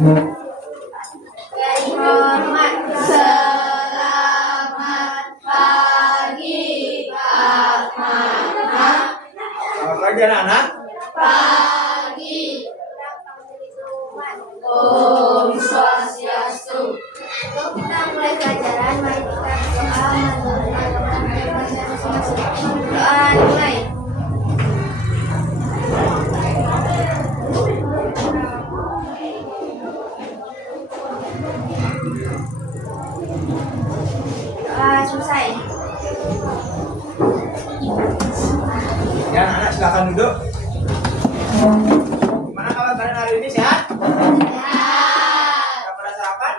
Hormat. Selamat pagi, Pak Mama. Selamat pagi anak-anak. Pagi. Om Swastiastu. Sebelum kita mulai pelajaran, mari kita berdoa menurut agama masing-masing. Doa mulai. Doa selesai. Ya anak-anak silakan duduk. Gimana kabar kalian hari ini, sehat? Sudah pada sarapan?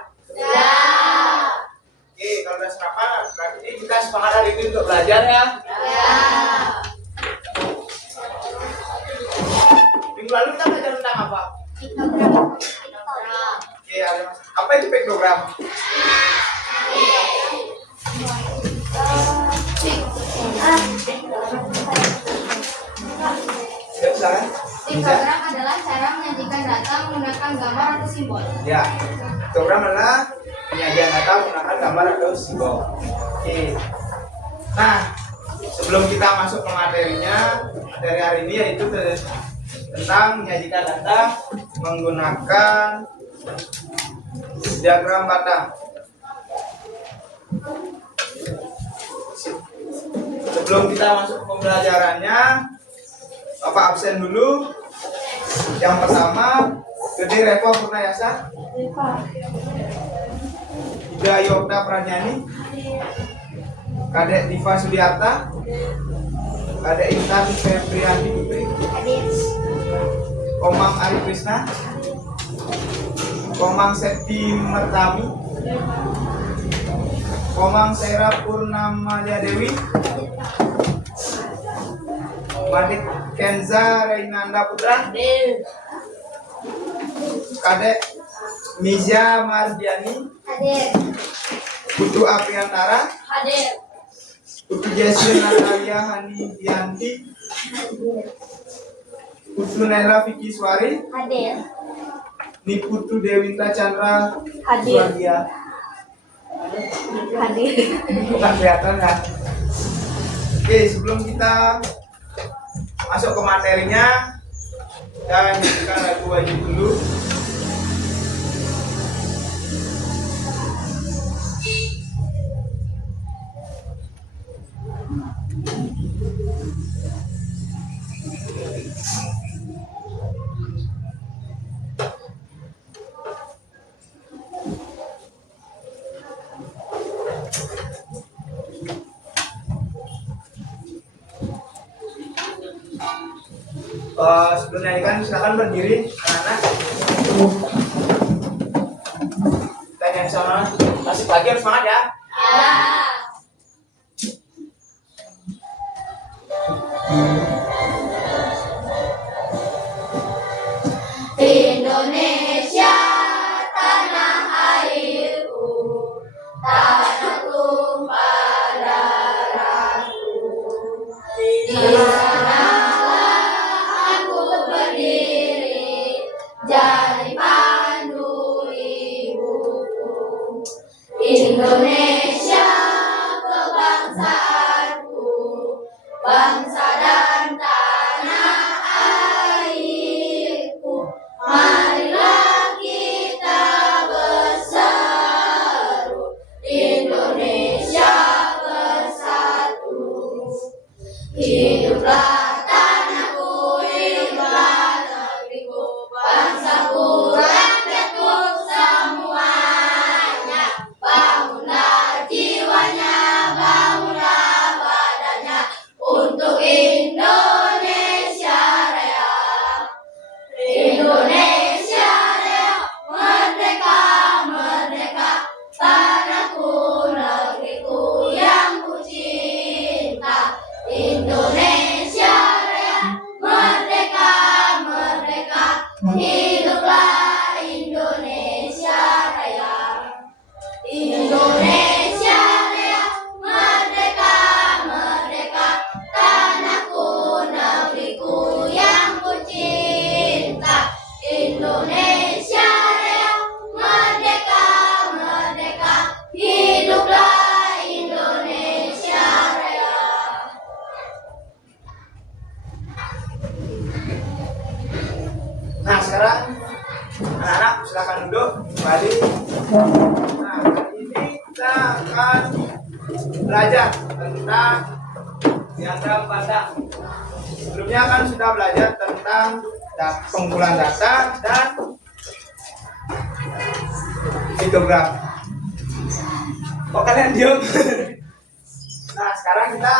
Oke, kalau sudah sarapan berarti kita semangat hari ini untuk belajar ya. Minggu lalu kita belajar tentang apa? Oke, apa itu piktogram? Ya, silakan. Piktogram adalah cara menyajikan data menggunakan gambar atau simbol. Ya, piktogram adalah penyajian data menggunakan gambar atau simbol. Oke. Nah, sebelum kita masuk ke materinya, materi hari ini yaitu tentang menyajikan data menggunakan diagram batang. Sebelum kita masuk ke pembelajarannya, Bapak absen dulu. Yang pertama, Gede Reva Purnayasa, Ida Yogda Pranyani, Kadek Diva Sudiarta, Kadek Intan Febrianti Putri, Komang Ari Krishna, Komang Septi Mertami, Komang Sera Purnamaya Dewi, Madik Kenza Reinanda Putra, Kadek Mizia Mardiani, Putu Apriantara, Putu Jesri Natalia Hani Dianti, Putu Nela Vicky Swari, Niputu Dewita Chandra Swadia. Bukan kelihatan kan? Oke, sebelum kita masuk ke materinya, dan kita lagu wajib dulu. Sebelum nyanyikan silakan berdiri anak-anak. Kita nyanyi sama masih pagi harus semangat ya. Indonesia tanah airku, tanah tumpah darahku. Di sanalah aku berdiri, jadi pandu ibuku. Indonesia kebangsaanku, bangsa dan tanah airku. Marilah kita berseru, Indonesia bersatu. Hiduplah tanahku, hiduplah negeriku, bangsaku, rakyatku semuanya. Bangunlah jiwanya, bangunlah badannya, untuk Indonesia Raya. Indonesia Raya, merdeka, merdeka, tanahku, negeriku yang ku cinta. Indonesia Raya, merdeka, merdeka, hiduplah Indonesia Raya. Indonesia Raya, merdeka, merdeka, tanahku, negeriku yang ku cinta. Indonesia Raya, sekarang anak-anak silakan duduk kembali. Nah, hari ini kita akan belajar tentang diagram batang. Sebelumnya kan sudah belajar tentang pengumpulan data dan histogram. Kok kalian diam? Nah, sekarang kita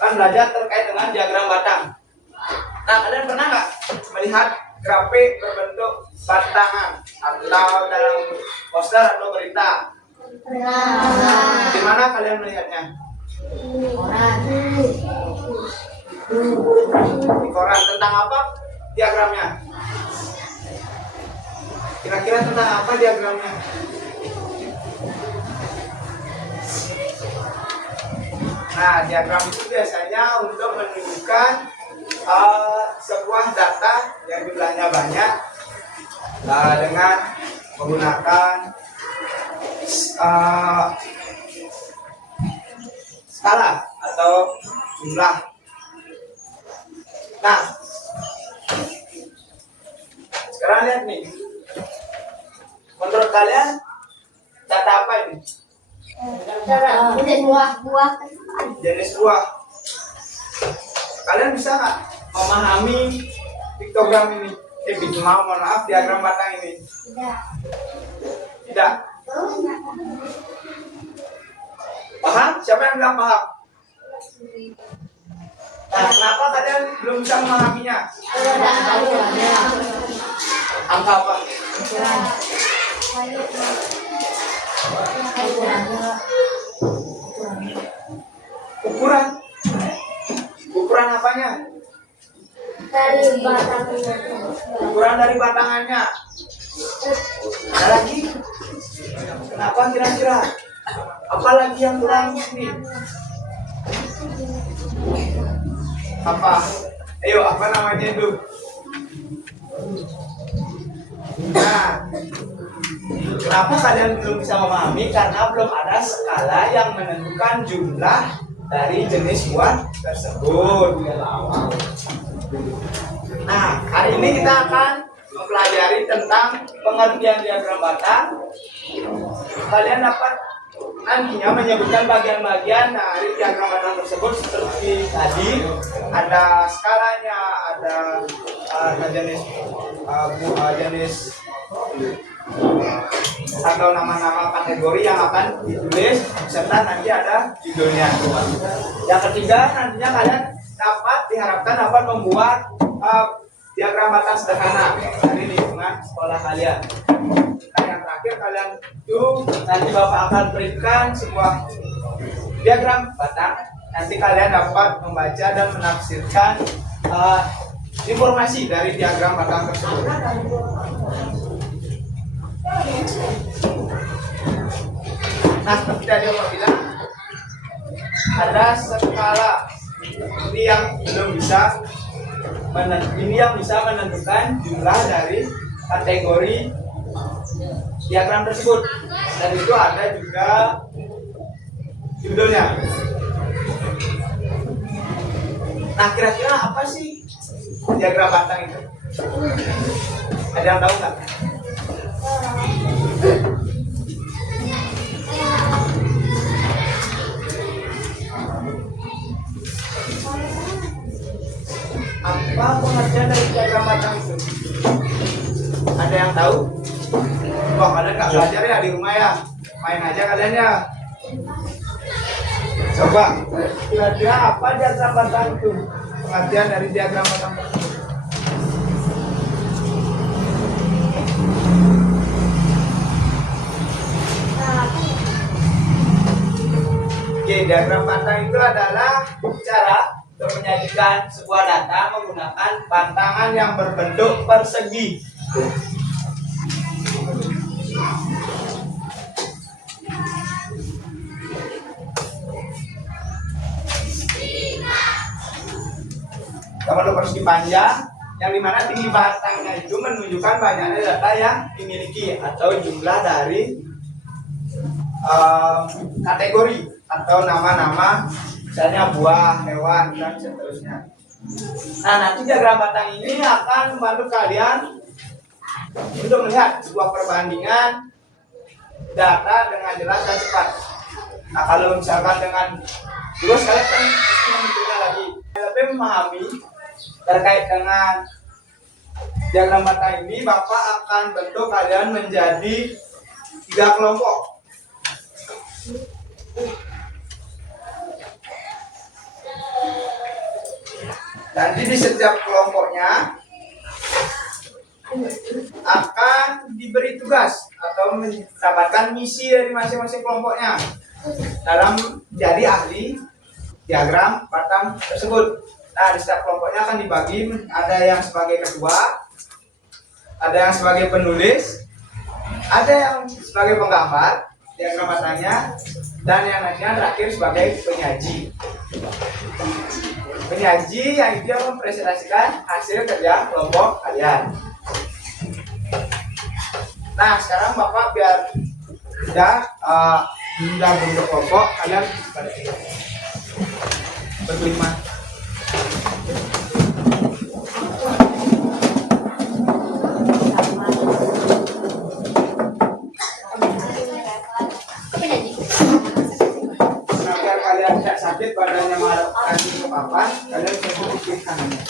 akan belajar terkait dengan diagram batang. Nah, kalian pernah nggak melihat grafik berbentuk batangan atau dalam poster atau berita? Di mana kalian melihatnya? Di koran. Tentang apa diagramnya? Kira-kira tentang apa diagramnya? Nah, diagram itu biasanya untuk menunjukkan sebuah data yang jumlahnya banyak dengan menggunakan skala atau jumlah. Nah, sekarang lihat nih, menurut kalian data apa ini? Jenis buah. Kalian bisa nggak memahami piktogram ini? Mohon maaf, diagram batang ini. Tidak. Paham? Siapa yang bilang paham? Nah, kenapa kalian belum bisa memahaminya? Angka apa? Ukuran. Ukuran apanya? Dari batangnya. Ukuran dari batangannya. Ada lagi? Kenapa kira-kira? Apa lagi yang kurang ini? Apa? Ayo, apa namanya itu? Nah, kenapa kalian belum bisa memahami? Karena belum ada skala yang menentukan jumlah dari jenis buah tersebut. Nah, hari ini kita akan mempelajari tentang pengertian diagram batang. Kalian dapat nantinya menyebutkan bagian-bagian dari diagram batang tersebut seperti tadi, ada skalanya, ada jenis atau nama-nama kategori yang akan ditulis serta nanti ada judulnya. Yang ketiga, nantinya kalian diharapkan dapat membuat diagram batang sederhana dari lingkungan sekolah kalian. Nah, yang terakhir kalian itu nanti Bapak akan berikan sebuah diagram batang. Nanti kalian dapat membaca dan menafsirkan informasi dari diagram batang tersebut. Nah, seperti tadi Bapak bilang, ada skala ini yang bisa menentukan jumlah dari kategori diagram tersebut, dan itu ada juga judulnya. Nah, kira-kira apa sih diagram batang itu? Ada yang tahu nggak? Apa pengertian dari diagram batang itu? Ada yang tahu? Wah, kalian nggak belajar ya di rumah ya? Main aja kalian ya. Coba, kira-kira apa diagram batang itu? Pengertian dari diagram batang tersebut. Oke, diagram batang itu adalah cara untuk menyajikan sebuah data menggunakan batangan yang berbentuk persegi. Kalau persegi panjang, yang dimana tinggi batangnya itu menunjukkan banyaknya data yang dimiliki atau jumlah dari kategori atau nama-nama, misalnya buah, hewan, dan seterusnya. Nah, nanti diagram batang ini akan membantu kalian untuk melihat sebuah perbandingan data dengan jelas dan cepat. Nah, kalau misalkan dengan terus kalian kan menentukan lagi lebih memahami terkait dengan diagram bata ini, Bapak akan bentuk kalian menjadi 3 kelompok. Nanti di setiap kelompoknya akan diberi tugas atau mendapatkan misi dari masing-masing kelompoknya dalam menjadi ahli diagram batang tersebut. Nah, di setiap kelompoknya akan dibagi, ada yang sebagai ketua, ada yang sebagai penulis, ada yang sebagai penggambar diagram batangnya, dan yang nantinya terakhir sebagai penyaji. Penyaji yang dia mempresentasikan hasil kerja kelompok kalian. Nah, sekarang Bapak biar sudah bentuk kelompok kalian berlima. Nah, biar kalian tidak sakit badannya malah kaki ke papan, kalian bisa duduk tangannya.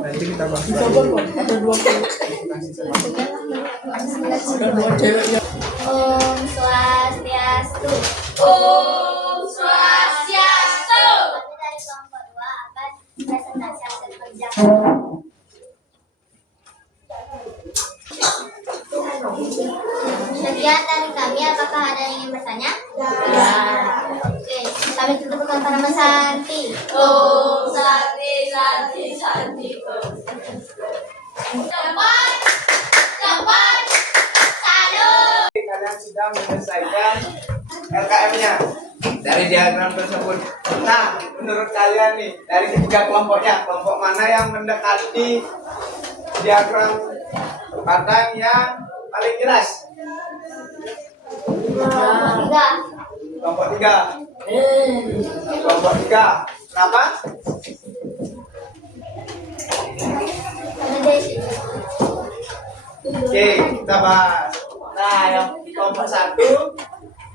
Nanti kita bahas. Om Swastiastu. Om Swastiastu. Kami dari kelompok 2 akan presentasi hasil kerja. Sekian dari kami, apakah ada yang ingin bertanya? Ya. Oke, kami tutup dengan para Santi. Om Santi Santi Santi. Cepat, cepat, salut. Kalian sudah menyelesaikan LKM-nya dari diagram tersebut. Nah, menurut kalian nih, dari ketiga kelompoknya, kelompok mana yang mendekati diagram batang yang paling jelas? Tiga. Kelompok 3. Kelompok 3. Kenapa? Oke, kita bahas. Nah, yang kelompok 1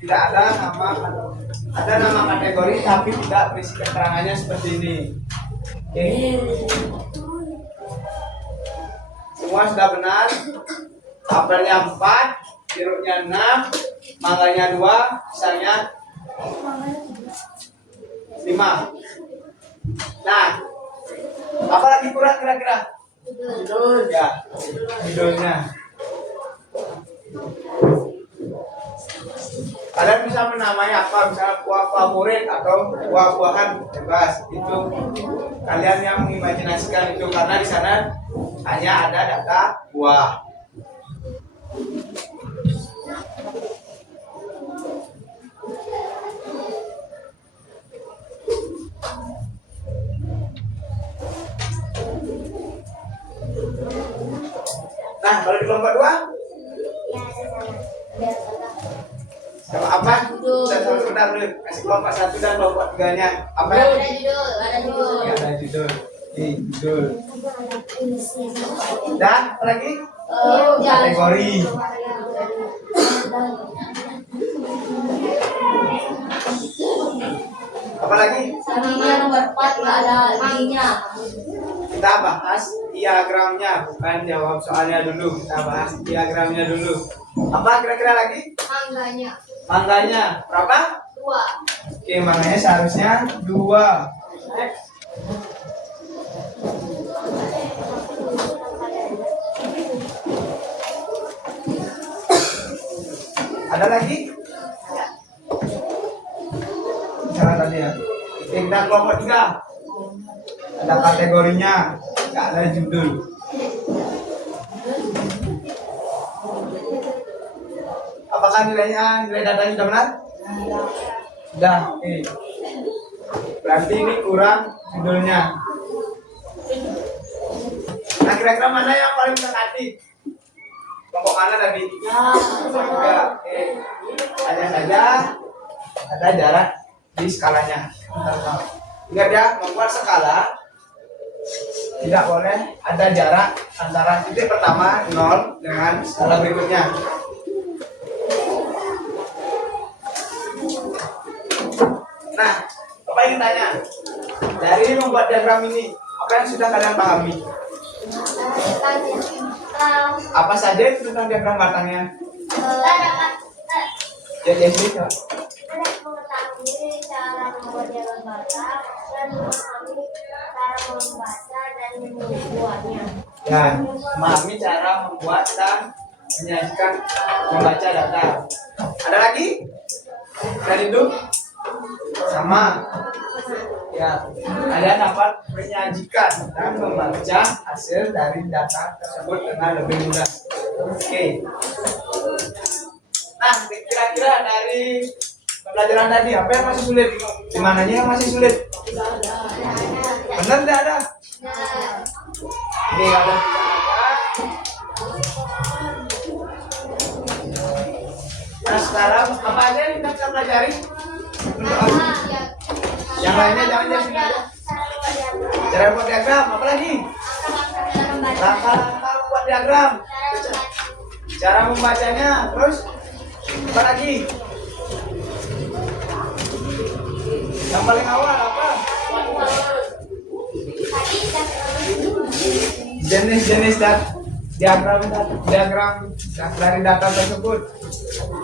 tidak ada nama kategori tapi tidak berisi keterangannya seperti ini. Oke. Semua sudah benar. Apelnya 4, jeruknya 6, mangganya 2, pisangnya 5. Nah, apa lagi kurang kira-kira? Judul ya, judulnya. Kalian bisa menamai apa, misalnya buah favorit atau buah-buahan bebas. Itu kalian yang mengimajinasikan itu, karena di sana hanya ada data buah. Nah, kalau di kelompok 2 sama apa? Kita sama sebentar dulu. Kasih kelompok 1 dan kelompok 3-nya. Apa ya? Ada judul, ada judul. Ya, ada judul. Judul. Dan apa lagi? Kategori. Apa lagi? Sampingnya nomor 4 nggak ada I-nya. Kita bahas diagramnya, bukan jawab soalnya dulu. Kita bahas diagramnya dulu. Apa kira-kira lagi? Mangganya. Mangganya berapa? 2. Oke, mangganya seharusnya 2. Ada lagi? Jangan tadi ya. Oke, kita kelompok 3. Ada kategorinya, nggak ada judul. Apakah nilai datanya sudah benar? Sudah. Oke. Berarti ini kurang judulnya. Nah, kira-kira mana yang paling mendekati? Kelompok mana tadi? Tiga. Oke. Hanya saja ada jarak di skalanya. Ingat ya, membuat skala tidak boleh ada jarak antara titik pertama 0 dengan skala berikutnya. Nah, Bapak ingin tanya, dari membuat diagram ini, apa yang sudah kalian pahami? Apa saja itu tentang diagram batangnya? Ya, jadi mengetahui cara membuat diagram batang dan memahami cara membaca dan membuatnya. Ya, memahami cara membuat dan menyajikan membaca data. Ada lagi? Dan itu sama. Ya, kalian dapat menyajikan dan membaca hasil dari data tersebut dengan lebih mudah. Oke. Nah, kira-kira dari pembelajaran tadi apa yang masih sulit? Di mananya yang masih sulit? Benar tidak ada? Oke, kalau nah, sekarang apa aja yang kita pelajari? Yang lainnya jangan jadi cara buat diagram, apa lagi? Langkah-langkah buat diagram, cara membacanya, terus apa lagi? Yang paling awal apa? Jenis-jenis diagram dari data tersebut,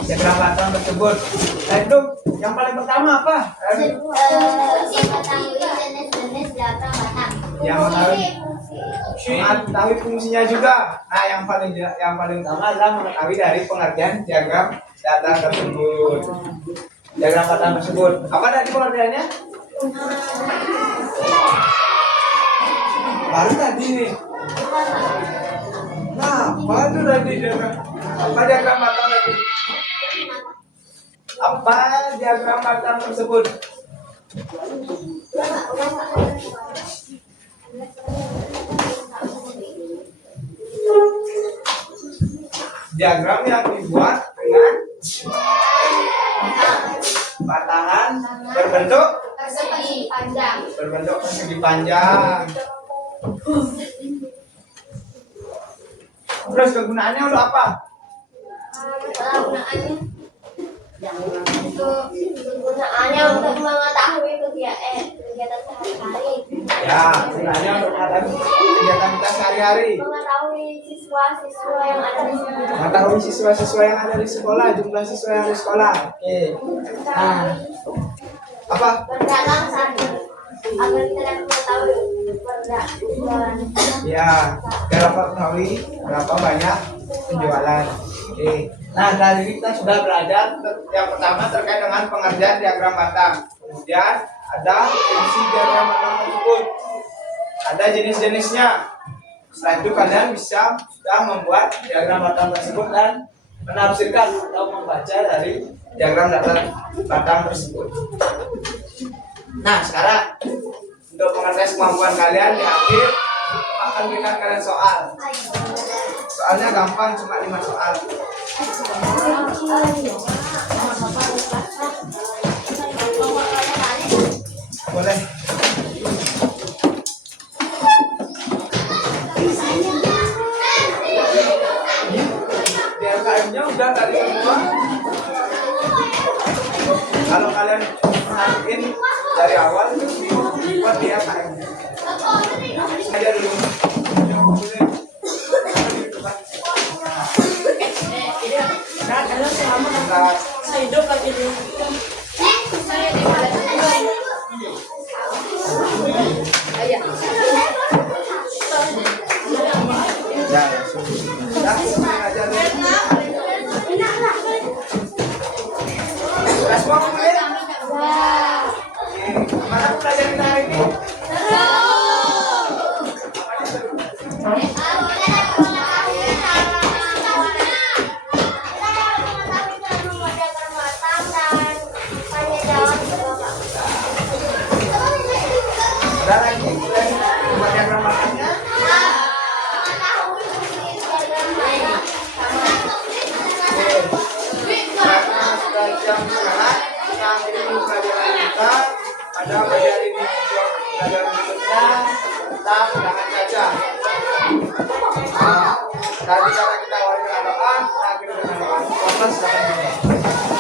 diagram batang tersebut. Nah itu yang paling pertama apa? Mengetahui jenis-jenis data batang. Yang mengetahui fungsinya juga. Nah yang paling utama adalah mengetahui dari pengertian diagram data tersebut, diagram batang tersebut. Apa tadi pengertiannya? Baru tadi nih. Nah, apa itu tadi diagram? Apa diagram batang tadi? Apa diagram batang tersebut? Diagram yang dibuat dengan batangan berbentuk persegi panjang. Terus kegunaannya untuk apa? Kegunaannya untuk mengetahui kegiatan sehari-hari. Ya, kegunaannya untuk kegiatan kita sehari-hari. Mengetahui siswa-siswa yang ada di sekolah. Mengetahui siswa-siswa yang ada di sekolah, jumlah siswa yang ada di sekolah. Oke. Nah, apa? Berdagang saja agar kita dapat mengetahui berdagang. Ya, kita dapat mengetahui berapa banyak penjualan. Oke. Nah, kali ini kita sudah belajar yang pertama terkait dengan pengerjaan diagram batang. Kemudian ada fungsi diagram batang tersebut. Ada jenis-jenisnya. Setelah itu kalian bisa sudah membuat diagram batang tersebut dan menafsirkan atau membaca dari diagram batang tersebut. Nah, sekarang untuk mengetes kemampuan kalian di akhir akan berikan kalian soal. Soalnya gampang, cuma 5 soal. Boleh. DKM-nya udah tadi semua. Kalau kalian perhatiin dari awal buat DKM-nya. Aja dulu. Saya hidup lagi dulu. Mana pelajaran hari ini? Ada lagi buat diagram batangnya? jam istirahat. Nah, ini dulu pelajaran kita. Pada pelajaran ini untuk pelajaran berikutnya kita udahan saja. Nah, tadi karena kita awali dengan doa, kita akhiri dengan doa. Bapak silakan.